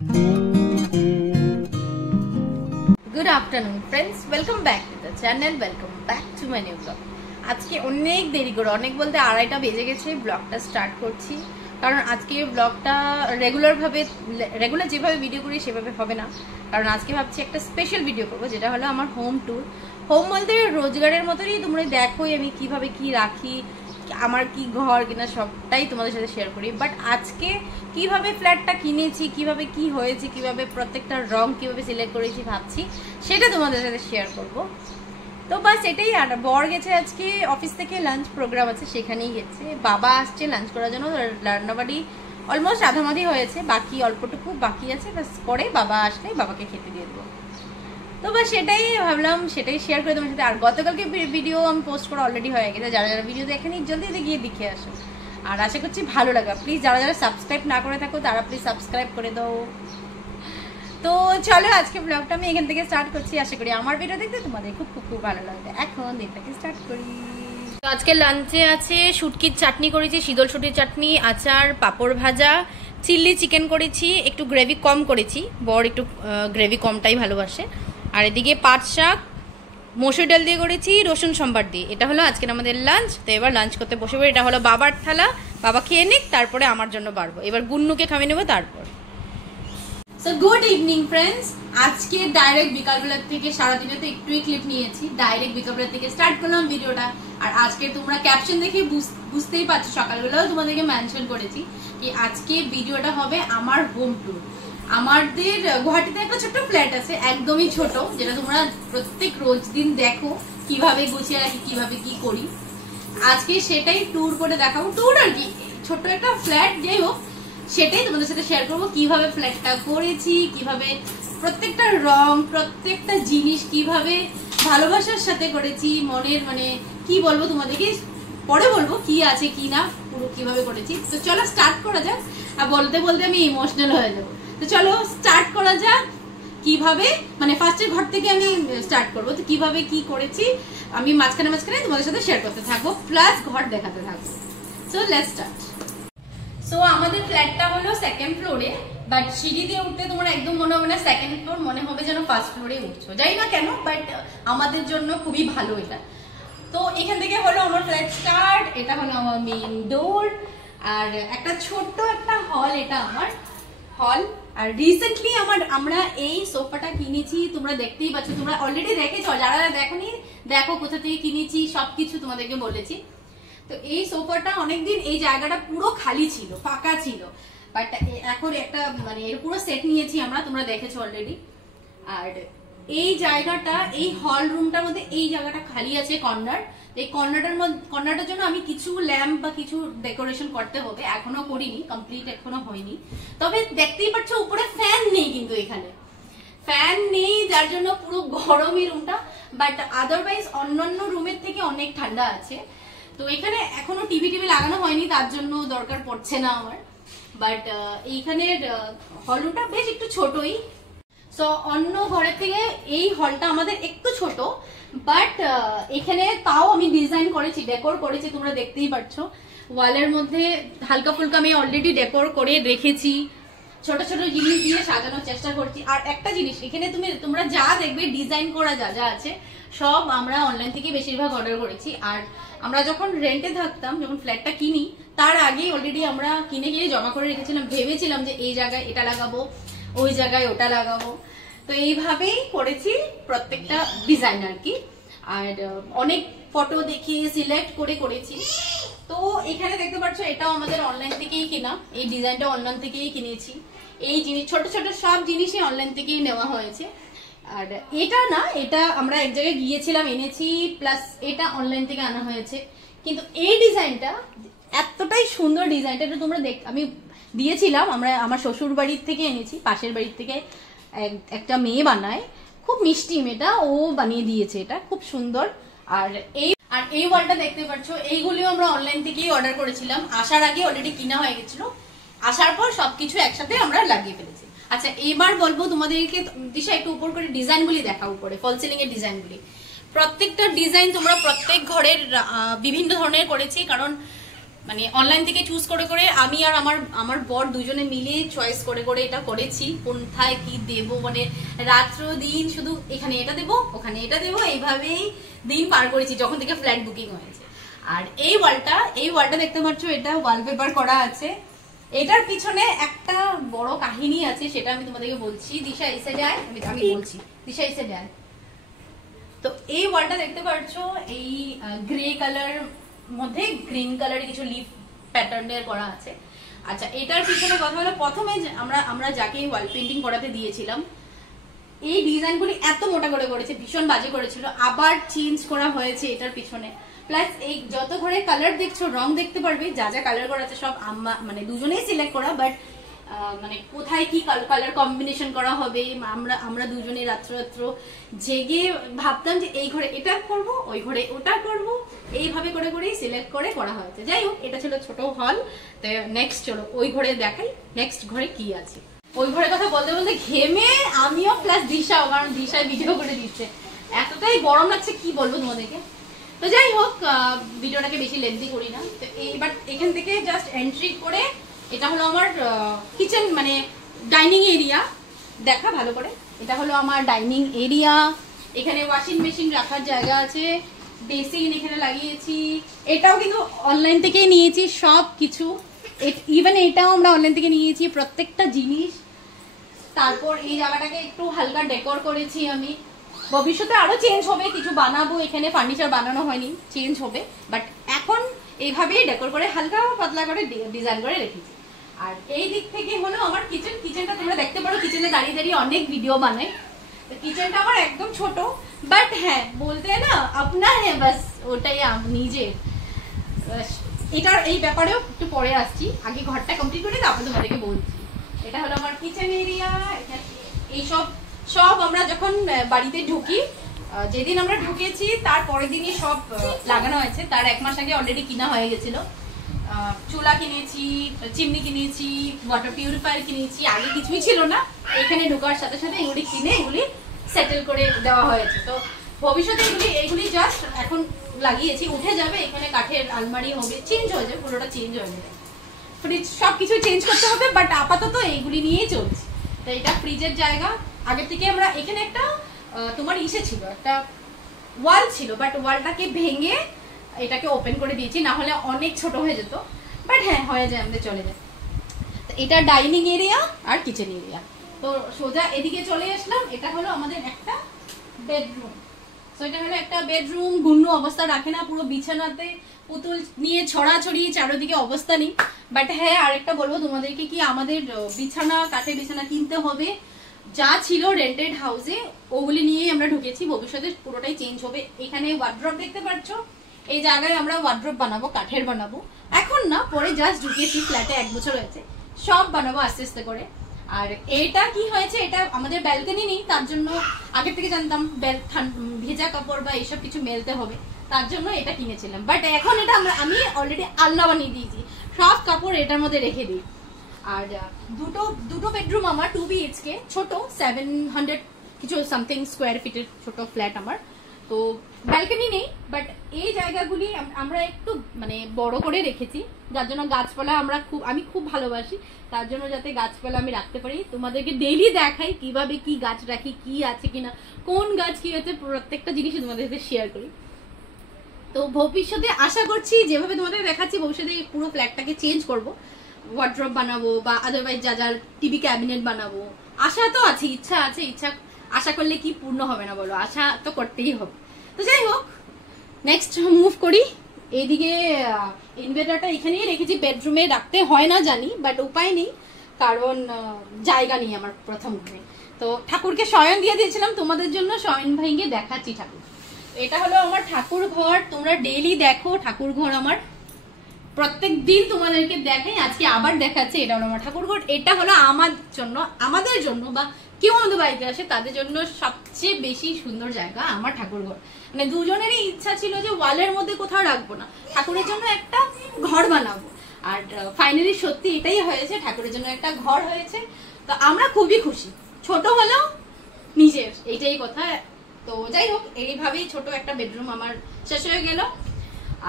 Good afternoon friends, welcome back to the channel, welcome back to my new vlog. আজকে অনেক দেরি করে, অনেক বলতে 2:30টা বেজে গেছে ব্লগটা স্টার্ট করছি। কারণ আজকে ব্লগটা রেগুলার যেভাবে ভিডিও করি সেভাবে হবে না। কারণ আজকে ভাবছি একটা স্পেশাল ভিডিও করবো, যেটা হলো আমার হোম ট্যুর। হোম বলতে রোজগারের মতোই, তোমরা দেখোই আমি কিভাবে কি রাখি, আমার কি ঘর কিনা সবটাই তোমাদের সাথে শেয়ার করি। বাট আজকে কিভাবে ফ্ল্যাটটা কিনেছি, কিভাবে কি হয়েছে, কিভাবে প্রত্যেকটা রং কিভাবে সিলেক্ট করেছি ভাবছি সেটা তোমাদের সাথে শেয়ার করব। তো বাস এটাই। আর বর গেছে আজকে অফিস থেকে, লাঞ্চ প্রোগ্রাম আছে সেখানেই গেছে। বাবা আসছে লাঞ্চ করার জন্য। রান্নাবাড়ি অলমোস্ট আধামাধি হয়েছে, বাকি অল্পটুকু বাকি আছে। বাস পরে বাবা আসলে বাবাকে খেতে দিয়ে দেবো। তো বাস সেটাই ভাবলাম, সেটাই শেয়ার করে তোমার সাথে। আর গতকালকে ভিডিও আমি পোস্ট করা অলরেডি হয়ে গেছে। যারা যারা ভিডিও দেখেনি জলদি গিয়ে দেখে আসো। আর আশা করছি ভালো লাগা। প্লিজ যারা যারা সাবস্ক্রাইব না করে থাকো তারা প্লিজ সাবস্ক্রাইব করে দাও। তো চলো আজকে ব্লগটা আমি এখান থেকে স্টার্ট করছি। আশা করি আমার ভিডিও দেখতে তোমাদের খুব খুব খুব ভালো লাগবে। এখন দিনটাকে স্টার্ট করি। তো আজকে লাঞ্চে আছে শুটকির চাটনি করেছি, শীতল শুটির চাটনি, আচার, পাঁপড় ভাজা, চিলি চিকেন করেছি। একটু গ্রেভি কম করেছি, বর একটু গ্রেভি কমটাই ভালোবাসে। আর এদিকে পাট শাক মসুর ডাল দিয়ে করেছি, রসুন সম্বার দিয়ে। এটা হলো আজকের আমাদের লাঞ্চ। তো এবার লাঞ্চ করতে বসে পড়ি। এটা হলো বাবার থালা, বাবা খেয়ে নিক, তারপরে আমার জন্য বাড়বো। এবার গুন্নুকে খামিয়ে নেবো তারপর। So good evening friends. আজকে ডাইরেক্ট বিকালবেলার থেকে, সারাদিনে তো একটুই ক্লিপ নিয়েছি, ডাইরেক্ট বিকালবেলার থেকে স্টার্ট করলাম ভিডিওটা। আর আজকে তোমরা ক্যাপশন দেখে বুঝতেই পারছো, সকালবেলাও তোমাদেরকে মেনশন করেছি কি আজকে ভিডিওটা হবে আমার হোম ট্যুর। আমাদের গুয়াহাটিতে একটা ছোট্ট ফ্ল্যাট আছে, একদমই ছোট, যেটা তোমরা প্রত্যেক রোজ দিন দেখো কিভাবে গুছিয়ে রাখি, কিভাবে কি করি। আজকে সেটাই ট্যুর করে দেখাবো। ট্যুর আর কি, ছোট্ট একটা ফ্ল্যাট, যাই হোক সেটাই তোমাদের সাথে শেয়ার করবো। কিভাবে ফ্ল্যাটটা করেছি, কিভাবে প্রত্যেকটা রং, প্রত্যেকটা জিনিস কিভাবে ভালোবাসার সাথে করেছি, মনের কি বলবো তোমাদেরকে, পরে বলবো কি আছে কি না, পুরো কিভাবে করেছি। তো চলো স্টার্ট করা যাক। আর বলতে বলতে আমি ইমোশনাল হয়ে যাবো। তো চলো স্টার্ট করা যাক। কিভাবে ফার্স্টের ঘর থেকে আমি স্টার্ট করবো। তো কিভাবে কি করেছি আমি মাঝখানে তোমাদের সাথে শেয়ার করতে থাকবো, প্লাস ঘর দেখাতে থাকবো। So let's start. সো আমাদের ফ্ল্যাটটা হলো সেকেন্ড ফ্লোরে, বাট সিঁড়ি দিয়ে উঠতে তোমার একদম মনে হবে না সেকেন্ড ফ্লোর, মনে হবে যেন ফার্স্ট ফ্লোরে উঠছো। জানি না কেন, বাট আমাদের জন্য খুবই ভালো এটা। তো এখান থেকে হলো আমার ফ্ল্যাট স্টার্ট। এটা হলো আমার মেইন ডোর, আর একটা ছোট্ট একটা হল, এটা আমার হল। আর রিসেন্টলি আমরা এই সোফাটা কিনেছি, তোমরা দেখতেই পাচ্ছ, তোমরা অলরেডি দেখেছো। যারা দেখোনি দেখো কোথা থেকে কিনেছি, সবকিছু তোমাদেরকে বলেছি। তো এই সোফাটা অনেকদিন এই জায়গাটা পুরো খালি ছিল, ফাঁকা ছিল, বাট এখন একটা এর পুরো সেট নিয়েছি আমরা, তোমরা দেখেছো অলরেডি। আর এই জায়গাটা, এই হল রুমটার মধ্যে এই জায়গাটা খালি আছে কর্নার। এই কর্নারটার জন্য আমি কিছু ল্যাম্প বা কিছু ডেকোরেশন করতে হবে, এখনো করিনি, কমপ্লিট এখনো হয়নি। তবে দেখতেই পাচ্ছ উপরে ফ্যান নেই, কিন্তু এখানে ফ্যান নেই, যার জন্য পুরো গরমই রুমটা। বাট আদারওয়াইজ অন্যান্য রুমের থেকে অনেক ঠান্ডা আছে। তো এখানে এখনো টিভি লাগানো হয়নি, তার জন্য দরকার পড়ছে না আমার। বাট এইখানের হলটা বেশ একটু ছোটই। সো অন্য ঘরের থেকে এই হলটা আমাদের একটু ছোট, বাট এখানে তাও আমি ডিজাইন করেছি, ডেকোর করেছি, তোমরা দেখতেই পাচ্ছ। ওয়ালের মধ্যে হালকা ফুলকা আমি অলরেডি ডেকোর করে রেখেছি, ছোট ছোট জিনিস দিয়ে সাজানোর চেষ্টা করছি। আর একটা জিনিস, এখানে তোমরা যা দেখবে ডিজাইন করা যা যা আছে সব আমরা অনলাইন থেকে বেশিরভাগ অর্ডার করেছি। আর আমরা যখন রেন্টে থাকতাম, যখন ফ্ল্যাটটা কিনি তার আগেই অলরেডি আমরা কিনে জমা করে রেখেছিলাম, ভেবেছিলাম যে এই জায়গায় এটা লাগাবো, ওই জায়গায় ওটা লাগাবো। তো এইভাবেই করেছি প্রত্যেকটা ডিজাইন আর কি। আর অনেক ফটো দেখিয়ে সিলেক্ট করে করেছি। তো এখানে দেখতে পাচ্ছ এটাও আমাদের অনলাইন থেকেই কেনা, এই ডিজাইনটা অনলাইন থেকেই কিনেছি। এই জিনিস ছোট ছোট সব জিনিসই অনলাইন থেকেই নেওয়া হয়েছে। আর এটা না, এটা আমরা এক জায়গায় গিয়েছিলাম এনেছি, প্লাস এটা অনলাইন থেকে আনা হয়েছে। কিন্তু এই ডিজাইনটা এতটাই সুন্দর, ডিজাইনটা তোমরা আমি দিয়েছিলাম, আমরা আমার শ্বশুর বাড়ির থেকে এনেছি, পাশের বাড়ির থেকে একটা মেয়ে বানায়, খুব মিষ্টি মেয়েটা, ও বানিয়ে দিয়েছে, এটা খুব সুন্দর। আর এই ওয়ালটা দেখতে পাচ্ছ, এইগুলিও আমরা অনলাইন থেকেই অর্ডার করেছিলাম, আসার আগে অলরেডি কিনা হয়ে গেছিল, আসার পর সবকিছু একসাথে আমরা লাগিয়ে ফেলেছি। আচ্ছা এবার বলবো তোমাদেরকে, দিশা একটু উপর করে ডিজাইনগুলি দেখা, উপরে ফল সিলিং এর ডিজাইনগুলি। প্রত্যেকটা ডিজাইন তোমরা প্রত্যেক ঘরের বিভিন্ন ধরনের করেছি, কারণ মানে অনলাইন থেকে চুজ করে করে আমি আর আমার বর দুজনে মিলে চয়েস করে করে এটা করেছি, কোনটায় কি দেবো, মানে রাত্র দিন শুধু এখানে এটা দেবো ওখানে এটা দেবো, এইভাবেই দিন পার করেছি যখন থেকে ফ্ল্যাট বুকিং হয়েছে। আর এই ওয়ালটা দেখতে পাচ্ছ, এটা ওয়ালপেপার করা আছে। এটার পিছনে একটা বড় কাহিনী আছে, সেটা আমি তোমাদেরকে বলছি। দিশা এই সাইডে আয়, আমি বলছি। দিশা এই সাইডে আয়। তো এই ওয়ালটা দেখতে পাচ্ছ, এই গ্রে কালার মধ্যে গ্রিন কালারের কিছু লিফ প্যাটার্নের করা আছে। আচ্ছা, এটার পিছনে কথা হলো, প্রথমে আমরা যাকে ওয়াল পেন্টিং করাতে দিয়েছিলাম, এই ডিজাইনগুলি এত মোটা করে করেছে, ভীষণ বাজে করেছিল, আবার চেঞ্জ করা হয়েছে এটার পিছনে। প্লাস এই যত ঘরে কালার দেখছো, রং দেখতে পারবে, যা যা কালার করা আছে সব মানে দুজনেই সিলেক্ট করা, বাট মানে কোথায় কি কালার কম্বিনেশন করা হবে আমরা দুজনে রাত্র জেগে ভাবতাম যে এই ঘরে এটা করব, ওই ঘরে ওটা করব, এইভাবে করে করেই সিলেক্ট করে করা হয়েছে। যাই হোক, এটা ছিল ছোট হল। তো নেক্সট চলো ওই ঘরে দেখাই, নেক্সট ঘরে কি আছে। ওই ঘরের কথা বলতে বলতে ঘেমে আমিও প্লাস দিশাও, কারণ দিশায় ভিডিও করে দিচ্ছে, এতটাই গরম লাগছে কি বলবো তোমাদেরকে। তো যাই হোক, ভিডিওটাকে বেশি লেন্থি করি না। তো এইবার এখান থেকে জাস্ট এন্ট্রি করে, এটা হলো আমার কিচেন মানে ডাইনিং এরিয়া, দেখা ভালো করে। এটা হলো আমার ডাইনিং এরিয়া, এখানে ওয়াশিং মেশিন রাখার জায়গা আছে, বেসিন এখানে লাগিয়েছি। এটাও কিন্তু অনলাইন থেকেই নিয়েছি সব কিছু, ইভেন এটাও আমরা অনলাইন থেকে নিয়েছি প্রত্যেকটা জিনিস। তারপর এই জায়গাটাকে একটু হালকা ডেকোর করেছি আমি, ভবিষ্যতে আরো চেঞ্জ হবে, কিছু বানাবো, এখানে ফার্নিচার বানানো হয়নি, চেঞ্জ হবে, বাট এখন এইভাবেই ডেকোর করে হালকা পাতলা করে ডিজাইন করে রেখেছি। আর এই দিক থেকে হলো আমার কিচেনটা তোমরা দেখতে পারো, কিচেনে দাঁড়িয়ে দাঁড়িয়ে অনেক ভিডিও বানাই। তো কিচেনটা আমার একদম ছোট, বাট হ্যাঁ বলতে না আপনার হ্যাঁ বাস ওটাই নিজের। এটার এই ব্যাপারেও একটু পরে আসছি, আগে ঘরটা কমপ্লিট করে তারপর তোমাদেরকে বলছি। এটা হলো আমার কিচেন এরিয়া। এইসব আমরা যখন বাড়িতে ঢুকি, যেদিন আমরা ঢুকেছি তার পরের দিনই সব লাগানো হয়েছে, তার 1 মাস আগে অলরেডি কিনা হয়ে গেছিল। চুলা কিনেছি, চিমনি কিনেছি, ওয়াটার পিউরিফায়ার কিনেছি, আগে কিছুই ছিল না, এখানে ঢোকার সাথে সাথে এগুলি কিনে এগুলি সেটেল করে দেওয়া হয়েছে। তো ভবিষ্যতে এগুলি জাস্ট এখন লাগিয়েছি, উঠে যাবে, এখানে কাঠের আলমারি হবে, চেঞ্জ হয়ে যাবে, পুরোটা চেঞ্জ হয়ে যাবে, ফ্রিজ সবকিছু চেঞ্জ করতে হবে, বাট আপাতত এইগুলি নিয়েই চলছে। তো এটা ফ্রিজের জায়গা। আগের থেকে আমরা এখানে একটা তোমার ছিল, একটা ওয়াল ছিল, বাট ওয়ালটাকে ভেঙে এটাকে ওপেন করে দিয়েছি, না হলে অনেক ছোট হয়ে যেত, বাট হ্যাঁ হয়ে যায়, আমাদের চলে যায়। তো এটা ডাইনিং এরিয়া আর কিচেন এরিয়া। তো সোজা এদিকে চলে আসলাম, এটা হলো আমাদের একটা বেডরুম। তো এটা হলো একটা বেডরুম, গুন্নু অবস্থা রাখে না, পুরো বিছানাতে পুতুল নিয়ে ছড়াছড়ি, চারোদিকে অবস্থা নেই। বাট হ্যাঁ আরেকটা বলবো তোমাদেরকে, কি আমাদের বিছানা, কাঠের বিছানা কিনতে হবে, যা ছিল রেন্টেড হাউসে ওগুলি নিয়ে আমরা ঢুকেছি, ভবিষ্যতে পুরোটাই চেঞ্জ হবে। এখানে ওয়ার্ড্রপ দেখতে পাচ্ছ, এই জায়গায় আমরা ওয়ার্ড্রপ বানাবো, কাঠের বানাবো, এখন না, পরে জাস্ট ঢুকেছি, ফ্ল্যাটে 1 বছর হয়েছে, সব বানাবো আস্তে আস্তে করে। আর এটা কি হয়েছে, এটা আমাদের ব্যালকনি নেই, তার জন্য আগের থেকে জানতাম ভেজা কাপড় বা এইসব কিছু মেলতে হবে, তার জন্য এটা কিনেছিলাম। বাট এখন এটা আমি অলরেডি আলনা বানিয়ে দিয়েছি, সব কাপড় এটার মধ্যে রেখে দিই। আর দুটো বেডরুম আমার, 2 BHK, ছোট 700 কিছু সামথিং স্কোয়ার ফিটের ছোট ফ্ল্যাট আমার। তো ব্যালকনি নেই, বাট এই জায়গাগুলি আমরা একটু মানে বড় করে রেখেছি, যার জন্য গাছপালা আমি খুব ভালোবাসি, তার জন্য যাতে গাছপালা আমি রাখতে পারি, তোমাদেরকে ডেইলি দেখাই কিভাবে কি গাছ রাখি, কি আছে কিনা, কোন গাছ কি হচ্ছে, প্রত্যেকটা জিনিস তোমাদের সাথে শেয়ার করি। তো ভবিষ্যতে আশা করছি যেভাবে তোমাদের দেখাচ্ছি, ভবিষ্যতে পুরো ফ্ল্যাটটাকে চেঞ্জ করবো, ওয়ার্ড্রপ বানাবো বা আদারওয়াইজ যা টিভি ক্যাবিনেট বানাবো, আশা তো আছে, ইচ্ছা আছে, আশা করলে কি পূর্ণ হবে না বলো, আশা তো করতেই হবে। তো যাই হোক, নেক্সট মুভ করি। এইদিকে ইনভার্টারটা এখানেই রেখেছি, বেডরুমে রাখতে হয় না জানি, বাট উপায় নেই, কারণ জায়গা নেই আমার প্রথম ঘরে। তো ঠাকুরকে শয়ন দিয়ে দিয়েছিলাম, তোমাদের জন্য শয়ন ভেঙে দেখাচ্ছি ঠাকুর। এটা হলো আমার ঠাকুর ঘর, তোমরা ডেইলি দেখো ঠাকুর ঘর আমার, প্রত্যেক দিন তোমাদেরকে দেখাই, আজকে আবার দেখাচ্ছে। এটা হলো আমার ঠাকুর ঘর, এটা হলো আমাদের জন্য বা কেউ আমাদের বাড়িতে আসে তাদের জন্য সবচেয়ে বেশি সুন্দর জায়গা আমার ঠাকুর ঘর। মানে দুজনেরই ইচ্ছা ছিল যে ওয়ালের মধ্যে কোথাও রাখবো না, ঠাকুরের জন্য একটা ঘর বানাবো, আর ফাইনালি সত্যি এটাই হয়েছে, ঠাকুরের জন্য একটা ঘর হয়েছে। তো আমরা খুবই খুশি, ছোট হলেও নিজের, এইটাই কথা। তো যাই হোক, এইভাবেই ছোট একটা বেডরুম আমার শেষ হয়ে গেল।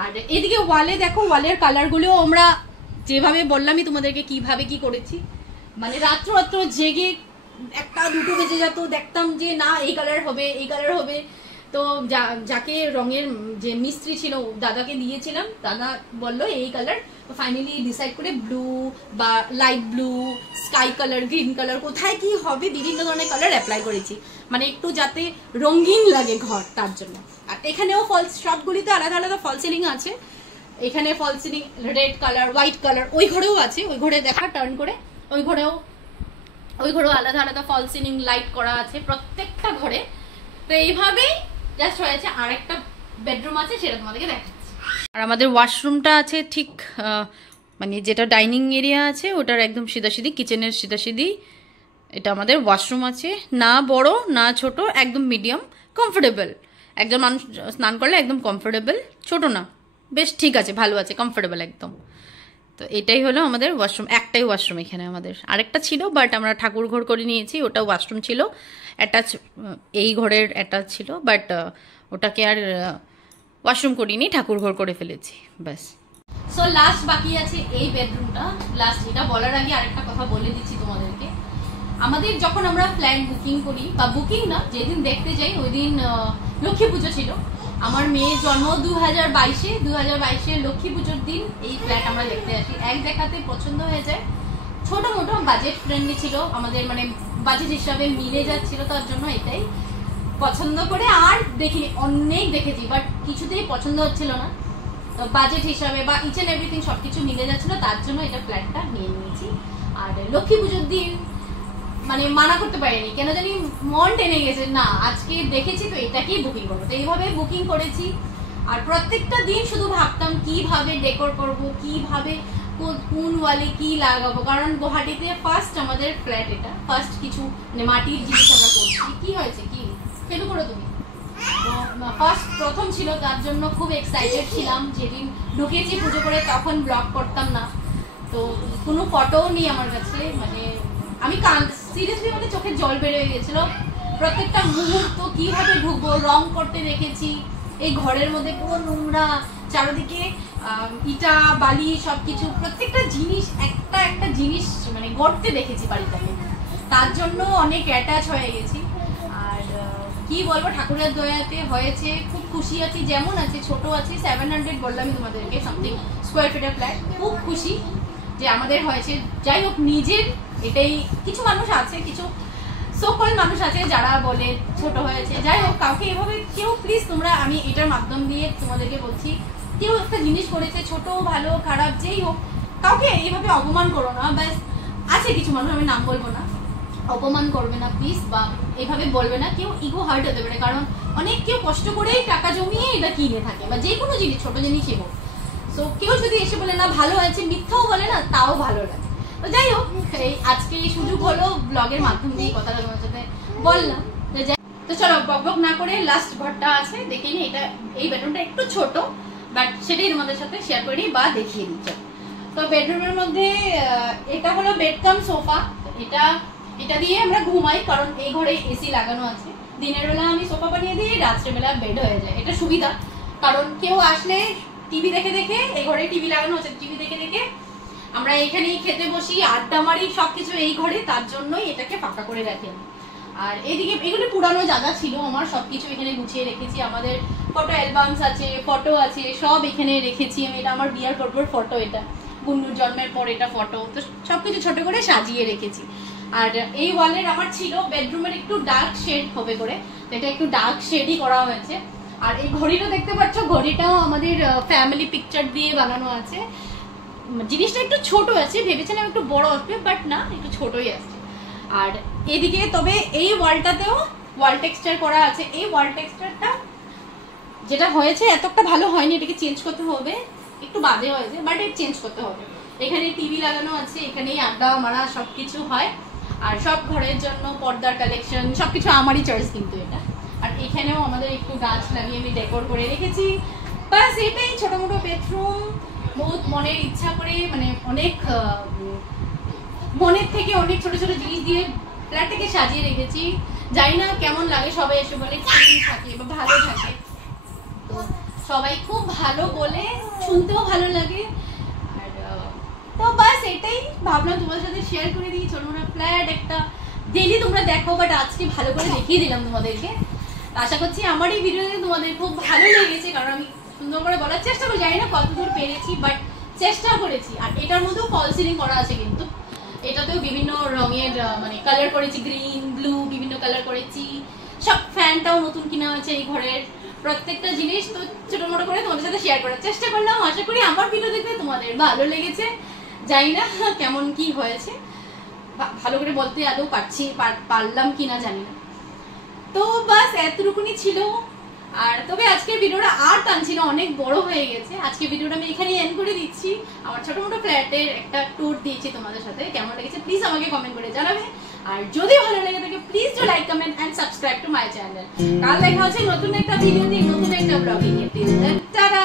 আর এদিকে ওয়ালে দেখো, ওয়ালের কালারগুলো আমরা যেভাবে বললামই তোমাদেরকে কিভাবে কি করেছি, মানে রাত্র রাত্র জেগে 1-2 বেজে যেত, দেখতাম যে না এই কালার হবে এই কালার হবে। তো যাকে রঙের যে মিস্ত্রি ছিল দাদাকে দিয়েছিলাম, দাদা বললো এই কালার, ফাইনালি ডিসাইড করে ব্লু বা light blue, sky colour, green colour, কোথায় কি হবে বিভিন্ন ধরনের কালার অ্যাপ্লাই করেছি, মানে একটু যাতে রঙিন লাগে ঘর, তার জন্য। আর এখানেও ফলস, সবগুলিতে আলাদা আলাদা ফল সিলিং আছে। এখানে fall ceiling red colour, white colour, ওই ঘরেও আছে, ওই ঘরে দেখা টার্ন করে, ওই ঘরেও আলাদা আলাদা ফল সিলিং লাইট করা আছে প্রত্যেকটা ঘরে। তো এইভাবেই জাস্ট হয়েছে। আর একটা বেডরুম আছে, সেটা তোমাদেরকে দেখাচ্ছি। আর আমাদের ওয়াশরুমটা আছে ঠিক মানে যেটা ডাইনিং এরিয়া আছে ওটার একদম সিধাসিধি, কিচেনের সিধাসিধি এটা আমাদের ওয়াশরুম আছে। না বড় না ছোট, একদম মিডিয়াম, কমফোর্টেবল। একজন মানুষ স্নান করলে একদম কমফোর্টেবল, ছোট না, বেশ ঠিক আছে, ভালো আছে, কমফোর্টেবল একদম। তো এটাই হলো আমাদের ওয়াশরুম। একটাই ওয়াশরুম এখানে, আমাদের আরেকটা ছিল বাট আমরা ঠাকুর ঘর করে নিয়েছি, ওটা ওয়াশরুম ছিল অ্যাটাচ, এই ঘরের অ্যাটাচ ছিল, বাট ওটাকে আর ওয়াশরুম করিনি, ঠাকুর ঘর করে ফেলেছি ব্যাস। সো লাস্ট বাকি আছে এই বেডরুমটা। লাস্ট এটা বলার আগে আরেকটা কথা বলে দিচ্ছি তোমাদেরকে, আমাদের যখন আমরা ফ্ল্যাট বুকিং করি, বা বুকিং না, যেদিন দেখতে যাই ওই দিন লক্ষ্মী পুজো ছিল। আমার মেয়ের জন্ম 2022-এ লক্ষ্মী পুজোর দিন এই ফ্ল্যাট আমরা দেখতে আসি। এক দেখাতে পছন্দ হয়ে যায়, ছোট মোটো বাজেট ফ্রেন্ডলি ছিল আমাদের, মানে বাজেট হিসাবে মিলে যাচ্ছিল, তার জন্য এটাই পছন্দ করে। আর দেখিনি, অনেক দেখেছি বাট কিছুতেই পছন্দ হচ্ছিল না, তো বাজেট হিসাবে বা ইচ এন্ড এভরিথিং সবকিছু মিলে যাচ্ছিল, তার জন্য এটা ফ্ল্যাটটা নিয়ে নিয়েছি। আর লক্ষ্মী পুজোর দিন মানে মানা করতে পারিনি, কেন জানি মন টেনে গেছে, না আজকে দেখেছি তো এটাকেই বুকিং করবো, তো এইভাবে বুকিং করেছি। আর প্রত্যেকটা দিন শুধু ভাবতাম কিভাবে ডেকোর করব, কিভাবে কোন ওয়ালে কি লাগাবো, কারণ গুয়াহাটিতে ফার্স্ট আমাদের ফ্ল্যাট, এটা ফার্স্ট কিছু মানে মাটির জিনিস আমরা করছি। কি হয়েছে, কি কেন করো তুমি? ফার্স্ট প্রথম ছিল, তার জন্য খুব এক্সাইটেড ছিলাম। যেদিন ঢুকেছি পুজো করে তখন ব্লগ করতাম না, তো কোনো ফটোও নেই আমার কাছে, মানে আমি সিরিয়াসলি মানে চোখে জল বেরিয়ে গেছিল। প্রত্যেকটা মুহূর্ত কিভাবে ঢুকবো, রং করতে দেখেছি, এই ঘরের মধ্যে পুরো নোংরা, চারিদিকে ইটা বালি সবকিছু, প্রত্যেকটা জিনিস একটা একটা জিনিস মানে গড়তে দেখেছি বাড়িটাকে, তার জন্য অনেক অ্যাটাচ হয়ে গেছি। আর কি বলবো, ঠাকুরের দয়াতে হয়েছে, খুব খুশি আছি। যেমন আছে, ছোট আছে, 700 বললামই তোমাদেরকে, সামথিং স্কোয়ার ফিটের ফ্ল্যাট, খুব খুশি যে আমাদের হয়েছে। যাই হোক, নিজের এটাই, কিছু মানুষ আছে, কিছু সকল মানুষ আছে যারা বলে ছোট হয়েছে, যাই হোক, কাউকে এভাবে কেউ প্লিজ তোমরা, আমি এটার মাধ্যম দিয়ে তোমাদেরকে বলছি, কেউ একটা জিনিস করেছে, ছোট ভালো খারাপ যেই হোক, কাউকে এইভাবে অপমান করো না। ব্যাস, আছে কিছু মানুষ, আমি নাম বলবো না, অপমান করবে না প্লিজ, বা এইভাবে বলবে না, কেউ ইগো হার্ট হতে পারে, কারণ অনেক কেউ কষ্ট করেই টাকা জমিয়ে এটা কিনে থাকে, বা যে কোনো জিনিস, ছোট জিনিসই হোক। সো কেউ যদি এসে বলে না ভালো হয়েছে, মিথ্যাও বলে না, তাও ভালো লাগে। তো যাই হোক, আজকে এই সুযোগ হলো ব্লগের মাধ্যম দিয়ে কথাটা তোমার সাথে বললাম। তো চলো বকবক না করে লাস্ট ঘরটা আছে দেখে নি। এটা এই বেডরুমটা একটু ছোট, বাট সেটাই তোমাদের সাথে শেয়ার করি বা দেখিয়ে দিচ্ছি। তো বেডরুমের মধ্যে এটা হলো বেড কাম সোফা, এটা দিয়ে আমরা ঘুমাই, কারণ এই ঘরে এসি লাগানো আছে। দিনের বেলা আমি সোফা বানিয়ে দিই, রাত্রেবেলা বেড হয়ে যায়, এটা সুবিধা। কারণ কেউ আসলে টিভি দেখে দেখে, এই ঘরে টিভি লাগানো আছে, টিভি দেখে দেখে আমরা এখানেই খেতে বসি, আড্ডা মারি, সবকিছু এই ঘরে, তার জন্যই এটাকে ফাঁকা করে রাখি। আর এদিকে এগুলো পুরানো জায়গা ছিল আমার, সবকিছু এখানে গুছিয়ে রেখেছি। আমাদের ফটো অ্যালবামস আছে, ফটো আছে, সব এখানে রেখেছি আমি। এটা আমার বিয়ার পরপর ফটো, এটা গুন্নুর জন্মের পর এটা ফটো, তো সবকিছু ছোট করে সাজিয়ে রেখেছি। আর এই ওয়ালের আমার ছিল বেডরুমের একটু ডার্ক শেড হবে করে, এটা একটু ডার্ক শেডই করা হয়েছে। আর এই ঘড়িটা দেখতে পাচ্ছ, ঘড়িটাও আমাদের ফ্যামিলি পিকচার দিয়ে বানানো আছে। জিনিসটা একটু ছোট আছে, ভেবেছিলাম একটু বড় আসবে, বাট না, একটু ছোটই আসছে। আর এদিকে তবে এই ওয়ালটাতেও ওয়াল টেক্সচার করা আছে। এই ওয়াল টেক্সচারটা যেটা হয়েছে এতটা ভালো হয়নি, এটাকে চেঞ্জ করতে হবে, একটু বাজে হয়েছে, বাট এটা চেঞ্জ করতে হবে। এখানে টিভি লাগানো আছে, এখানেই আড্ডা মারা সবকিছু হয়। আর সব ঘরের জন্য পর্দার কালেকশন সবকিছু আমারই চয়েস কিন্তু এটা। আর এখানেও আমাদের একটু গাছ লাগিয়ে আমি ডেকোর করে রেখেছি। বাস এটাই ছোট মোটো বেডরুম, বহুত মনের ইচ্ছা করে, মানে অনেক মনের থেকে অনেক ছোট ছোট জিনিস দিয়ে ফ্ল্যাটটাকে সাজিয়ে রেখেছি। জানি না কেমন লাগে, সবাই এসে বলে ক্লিন থাকে বা ভালো থাকে, তো সবাই খুব ভালো বলে, শুনতেও ভালো লাগে। আর তো বাস এটাই ভাবলাম তোমাদের সাথে শেয়ার করে দিই। ছোটমোটো ফ্ল্যাট একটা ডেইলি তোমরা দেখো, বাট আজকে ভালো করে দেখিয়ে দিলাম তোমাদেরকে। আশা করছি আমার এই ভিডিওতে তোমাদের খুব ভালো লেগেছে, কারণ আমি সুন্দর করে বলার চেষ্টা করি, জানি না কতদূর পেরেছি, বাট চেষ্টা করেছি। আর এটার মধ্যেও ফল সিলিং করা আছে, কিন্তু এটাতেও বিভিন্ন রঙের মানে কালার করেছি, গ্রিন ব্লু বিভিন্ন কালার করেছি। সব ফ্যানটাও নতুন কিনা হয়েছে এই ঘরের। প্রত্যেকটা জিনিস তো ছোট মোটো করে তোমাদের সাথে শেয়ার করার চেষ্টা করলাম। আশা করি আমার ভিডিও দেখতে তোমাদের ভালো লেগেছে। জানি না কেমন কি হয়েছে, ভালো করে বলতে আদৌ পারলাম কিনা জানি না। তো বাস এতটুকুনি ছিল। আর তবে আজকের ভিডিওটা আর টানছিল, অনেক বড় হয়ে গেছে। আজকে ভিডিওটা আমি এখানেই এন্ড করে দিচ্ছি। আমার ছোট মোটো ফ্ল্যাটের একটা ট্যুর দিয়েছি তোমাদের সাথে, কেমন লেগেছে প্লিজ আমাকে কমেন্ট করে জানাবে। আর যদি ভালো লেগে থাকে please do like, comment and subscribe to my channel. কাল দেখা হচ্ছে নতুন একটা ভিডিওতে, নতুন একটা ব্লগিং এ। টাটা।